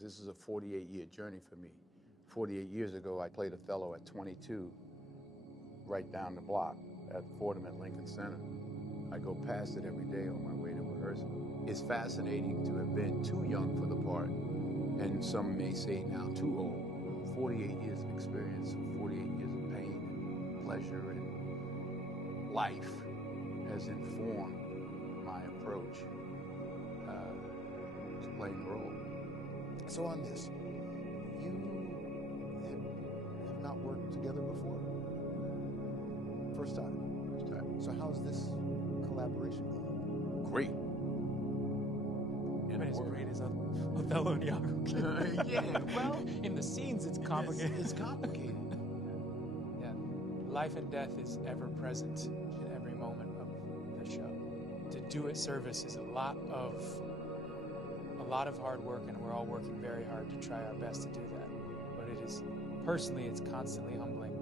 This is a 48-year journey for me. 48 years ago, I played Othello at 22, right down the block at Fordham at Lincoln Center. I go past it every day on my way to rehearsal. It's fascinating to have been too young for the part, and some may say now too old. 48 years of experience, 48 years of pain and pleasure and life has informed my approach to playing the role. So on this, you have not worked together before? First time? First time. So how's this collaboration going? Great. But as great as Othello and Iago. Yeah, well, in the scenes it's complicated. It's complicated. Yeah. Life and death is ever present in every moment of the show. To do it service is a lot of hard work, and we're all working very hard to try our best to do that. But it is, personally, it's constantly humbling,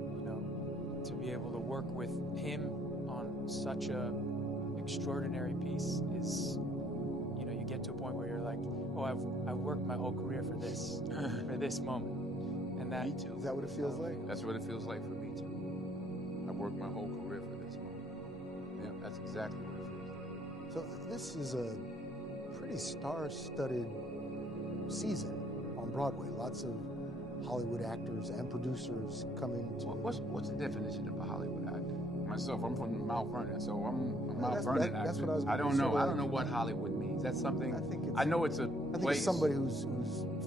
to be able to work with him on such a extraordinary piece is, you get to a point where you're like, oh, I've worked my whole career for this, for this moment. And that, Me too. Is that what it feels like? That's what it feels like for me too. I've worked my whole career for this moment. Yeah, that's exactly what it feels like. So this is a pretty star-studded season on Broadway. Lots of Hollywood actors and producers coming to... What's the definition of a Hollywood actor? Myself, I'm from Mount Vernon, so I'm a Mount Vernon actor. That's what I was... I don't know. I don't know what Hollywood means. That's something... I know it's a place. I think it's somebody who's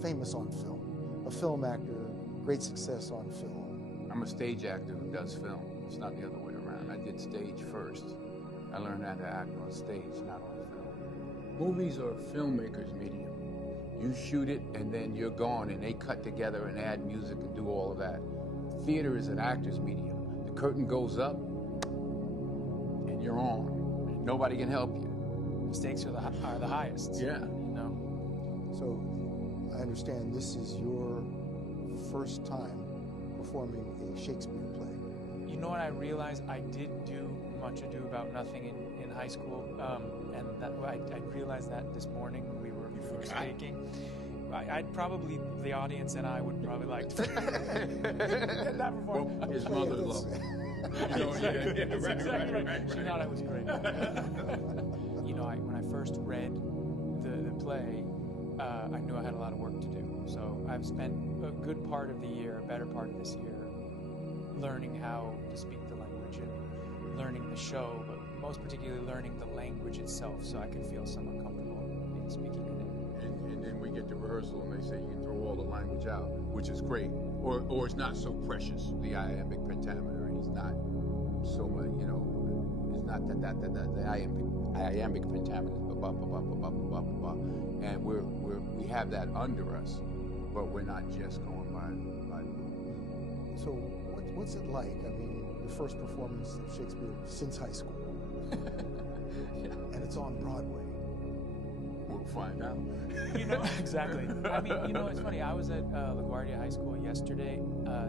famous on film. A film actor, great success on film. I'm a stage actor who does film. It's not the other way around. I did stage first. I learned how to act on stage, not on film. Movies are a filmmaker's medium. You shoot it and then you're gone, and they cut together and add music and do all of that. Theater is an actor's medium. The curtain goes up and you're on. And nobody can help you. the stakes are the highest. Yeah. So I understand this is your first time performing a Shakespeare play. You know what I realized? I did do Much Ado About Nothing in high school, and that I realized that this morning when we were speaking. I'd probably, the audience and I would probably like to that performance. Well, his mother-in-law. Right. She thought I was great. When I first read the play, I knew I had a lot of work to do. So I've spent a good part of the year, a better part of this year, learning how to speak the language and learning the show, but most particularly learning the language itself so I could feel somewhat comfortable in speaking in it. And then we get to rehearsal and they say you can throw all the language out, which is great. Or it's not so precious, the iambic pentameter. He's not so much, it's not the iambic pentameter. And we have that under us, but we're not just going by the book. So what's it like? I mean, the first performance of Shakespeare since high school. And it's on Broadway. We'll find out. Exactly. I mean, it's funny. I was at LaGuardia High School yesterday.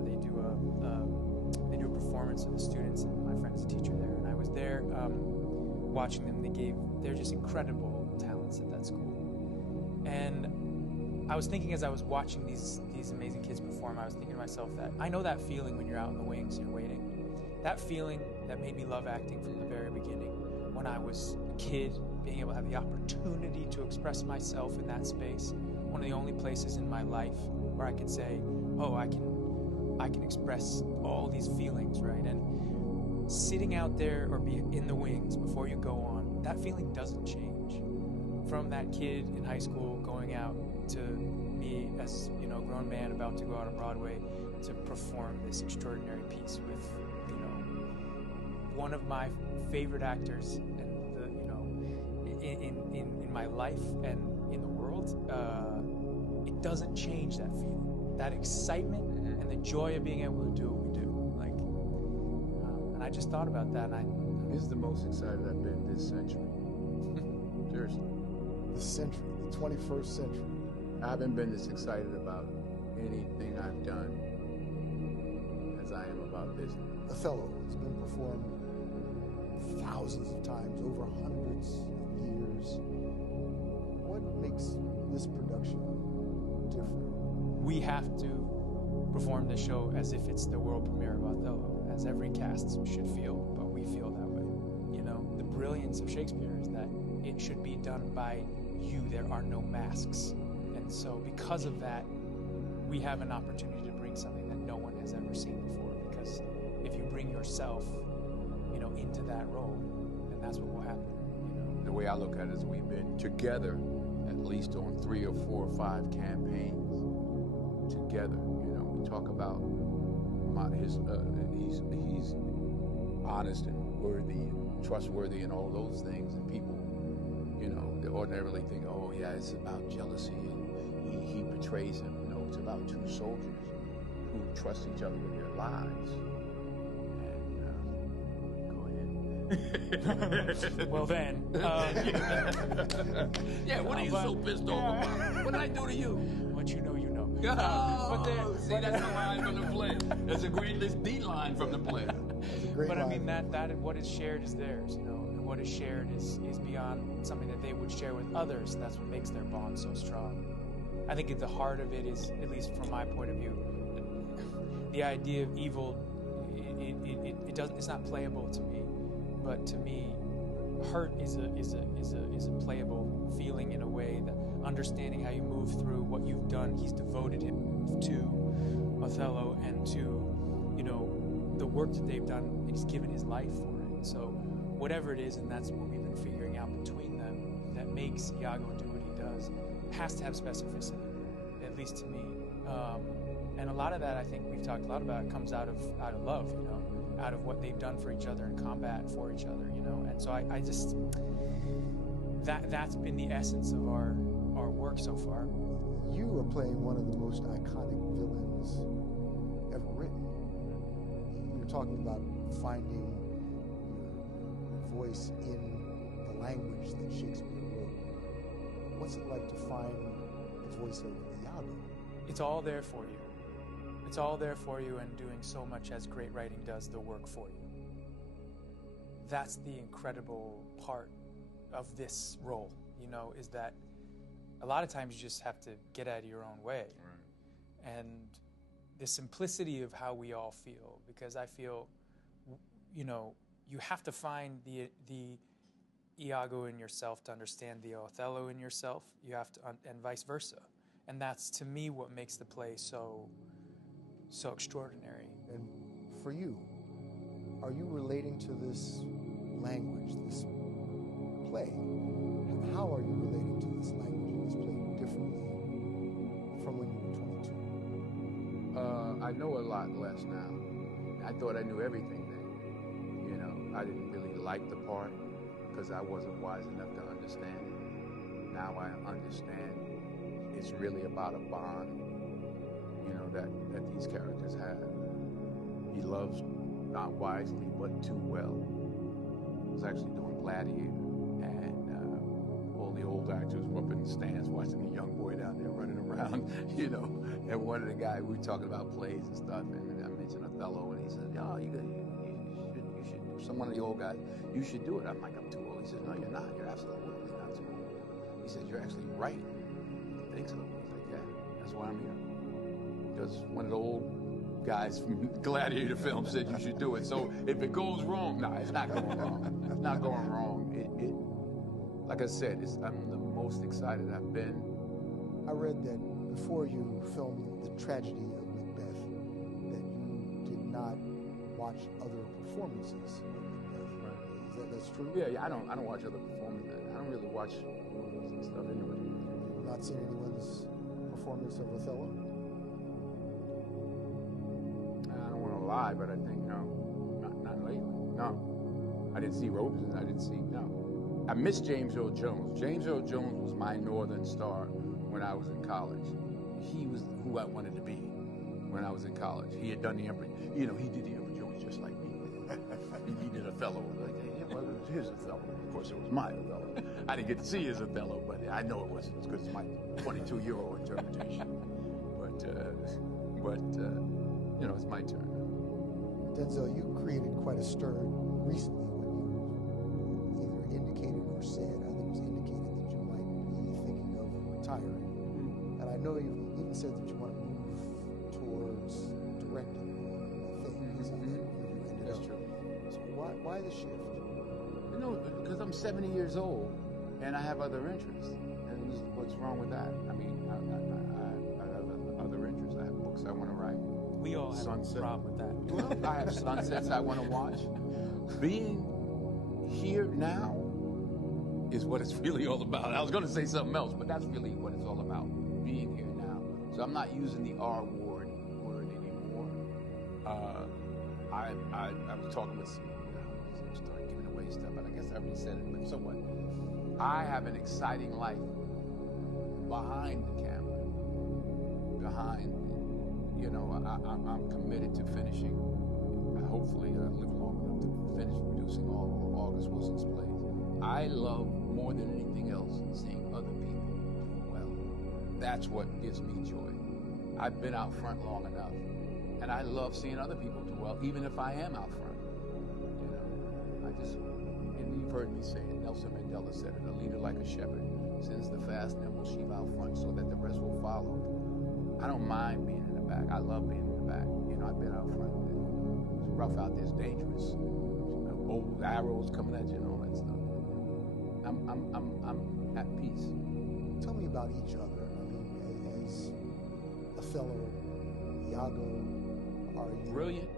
They do a performance of the students, and my friend's a teacher there, and I was there watching them. They're just incredible talents at that school. And I was thinking as I was watching these amazing kids perform, I was thinking to myself that I know that feeling when you're out in the wings and you're waiting. That feeling that made me love acting from the very beginning. When I was a kid, being able to have the opportunity to express myself in that space, one of the only places in my life where I could say, oh, I can express all these feelings, right? And sitting out there or be in the wings before you go on, that feeling doesn't change. From that kid in high school going out to me as, grown man about to go out on Broadway to perform this extraordinary piece with, one of my favorite actors and in my life and in the world, it doesn't change that feeling, that excitement and the joy of being able to do what we do. And I just thought about that, and This is the most excited I've been this century. Seriously. This century, the 21st century. I haven't been this excited about anything I've done as I am about this. Othello has been performed thousands of times, over hundreds of years. What makes this production different? we have to perform this show as if it's the world premiere of Othello, as every cast should feel, but we feel that way. You know, the brilliance of Shakespeare is that it should be done by you. There are no masks. And so because of that, we have an opportunity to bring something that no one has ever seen before. Because if you bring yourself, you know, into that role, then that's what will happen. You know? The way I look at it is we've been together at least on 3 or 4 or 5 campaigns together. You know, we talk about he's honest and worthy and trustworthy and all those things, and people, you know, they ordinarily think, oh yeah, it's about jealousy and he betrays him. No, it's about 2 soldiers who trust each other with their lives. Well then, yeah. What are you so pissed off about? What did I do to you? What you know, you know. See, that's the line from the play. That's a great D line from the play. But I mean, that what is shared is theirs, you know, and what is shared is beyond something that they would share with others. That's what makes their bond so strong. I think at the heart of it is, at least from my point of view, the idea of evil. It doesn't. It's not playable to me. But to me, hurt is a playable feeling in a way, that understanding how you move through what you've done. He's devoted him to Othello and to, you know, the work that they've done, and he's given his life for it. So whatever it is, and that's what we've been figuring out between them, that makes Iago do what he does, has to have specificity, at least to me. And a lot of that, I think we've talked a lot about, comes out of love, you know, out of what they've done for each other in combat for each other, you know. And so I just, that's been the essence of our work so far. You are playing one of the most iconic villains ever written. You're talking about finding your voice in the language that Shakespeare wrote. What's it like to find the voice of Iago? It's all there for you. It's all there for you, and doing so much as great writing does the work for you. That's the incredible part of this role, you know, is that a lot of times you just have to get out of your own way. Right. And the simplicity of how we all feel, because I feel, you know, you have to find the Iago in yourself to understand the Othello in yourself. You have to, and vice versa. And that's, to me, what makes the play so extraordinary. And for you, are you relating to this language, this play? How are you relating to this language and this play differently from when you were 22? I know a lot less now. I thought I knew everything then. You know, I didn't really like the part because I wasn't wise enough to understand it. Now I understand it's really about a bond, you know, that these characters have. He loves not wisely, but too well. I was actually doing Gladiator, and all the old actors were up in the stands watching the young boy down there running around, you know. And one of the guys, we were talking about plays and stuff, and I mentioned Othello, and he said, "Oh, you should, some one of the old guys, you should do it." I'm like, "I'm too old." He says, "No, you're not. You're absolutely not too old." He said, "You're actually right." I think so. He's like, "Yeah, that's why I'm here." Because one of the old guys from Gladiator film said you should do it. So if it goes wrong, no, it's not going wrong. It's not going wrong. It like I said, I'm the most excited I've been. I read that before you filmed the tragedy of Macbeth, that you did not watch other performances of Macbeth. Right. That's true? Yeah. I don't watch other performances. I don't really watch movies and stuff anyway. You've not seen anyone's performance of Othello? I don't want to lie, but I think no, not lately. No, I didn't see Robeson. I didn't see I missed James Earl Jones. James Earl Jones was my Northern Star when I was in college. He was who I wanted to be when I was in college. He had done the Emperor. You know, he did the Emperor Jones just like me. He did Othello. Like, hey, well, it was his Othello. Of course, it was my Othello. I didn't get to see his Othello, but I know it wasn't as good as my 22-year-old interpretation. But you know, it's my turn. Denzel, you created quite a stir recently when you either indicated or said, I think it was indicated, that you might be thinking of retiring. And I know you even said that you want to move directed a thing. Is how that interview ended That's up. true. So why the shift? You know, because I'm 70 years old and I have other interests. And what's wrong with that? I mean, I have other interests. I have books I want to write. We all have a problem with that. Well, I have sunsets I want to watch. Being here now is what it's really all about. I was going to say something else, but that's really what it's all about. Being here now. So I'm not using the R word anymore. I was talking with some, started giving away stuff, but I guess I already said it, but so what? I have an exciting life behind the camera. I'm committed to finishing, hopefully live long enough to finish producing all of August Wilson's plays. I love more than anything else seeing other people do well. That's what gives me joy. I've been out front long enough, and I love seeing other people do well, even if I am out front. And you've heard me say it. Nelson Mandela said it: "A leader like a shepherd sends the fast and nimble sheep out front, so that the rest will follow." I don't mind being in the back. I love being in the back. I've been out front. It's rough out there. It's dangerous. Bold arrows coming at you and all that stuff. I'm at peace. Tell me about each other. I mean, as Othello, Iago, are you Brilliant,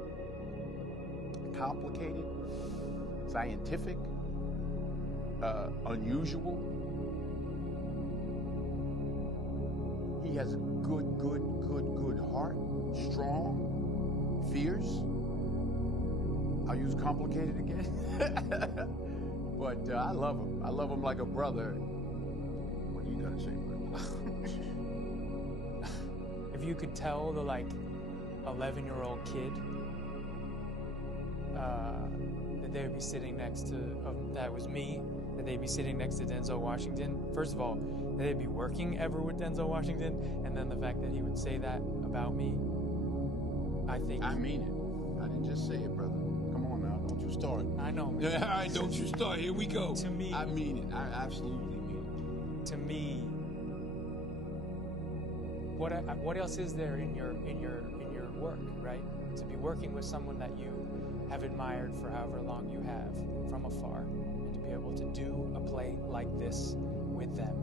complicated, scientific, unusual. He has a good heart, strong, fierce. I'll use complicated again. But I love him. I love him like a brother. What are you gonna say, brother? If you could tell the 11-year-old kid that they would be sitting next to, that was me, that they'd be sitting next to Denzel Washington. First of all, that they'd be working ever with Denzel Washington, and then the fact that he would say that about me, I mean it. I didn't just say it, brother. Come on now, don't you start. I know, man. Yeah, all right, don't you start. Here we go. To me, I mean it. I absolutely mean it. To me, what else is there in your work, right? To be working with someone that you have admired for however long you have from afar, and to be able to do a play like this with them.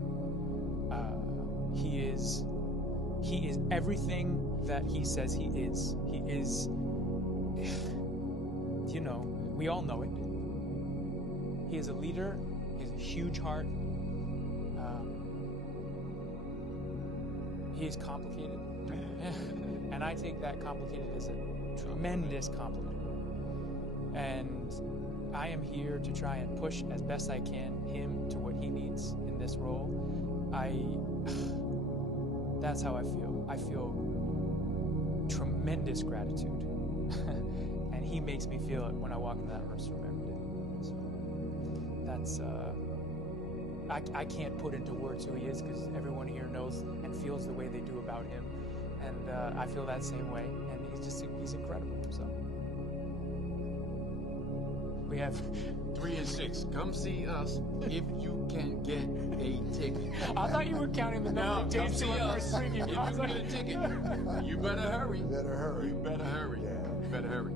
He is everything that he says he is. He is, we all know it. He is a leader. He has a huge heart. He is complicated. And I take that complicated as a tremendous compliment. And I am here to try and push as best I can him to what he needs in this role. That's how I feel. I feel tremendous gratitude. And he makes me feel it when I walk into that rehearsal room every day. So that's, I can't put into words who he is, because everyone here knows and feels the way they do about him. And I feel that same way. And he's incredible. So we have 3 and 6. Come see us if you can get a ticket. I thought you were counting the number of days to our first preview. If you can get a ticket, you better hurry. better hurry? You better hurry. Yeah. You better hurry.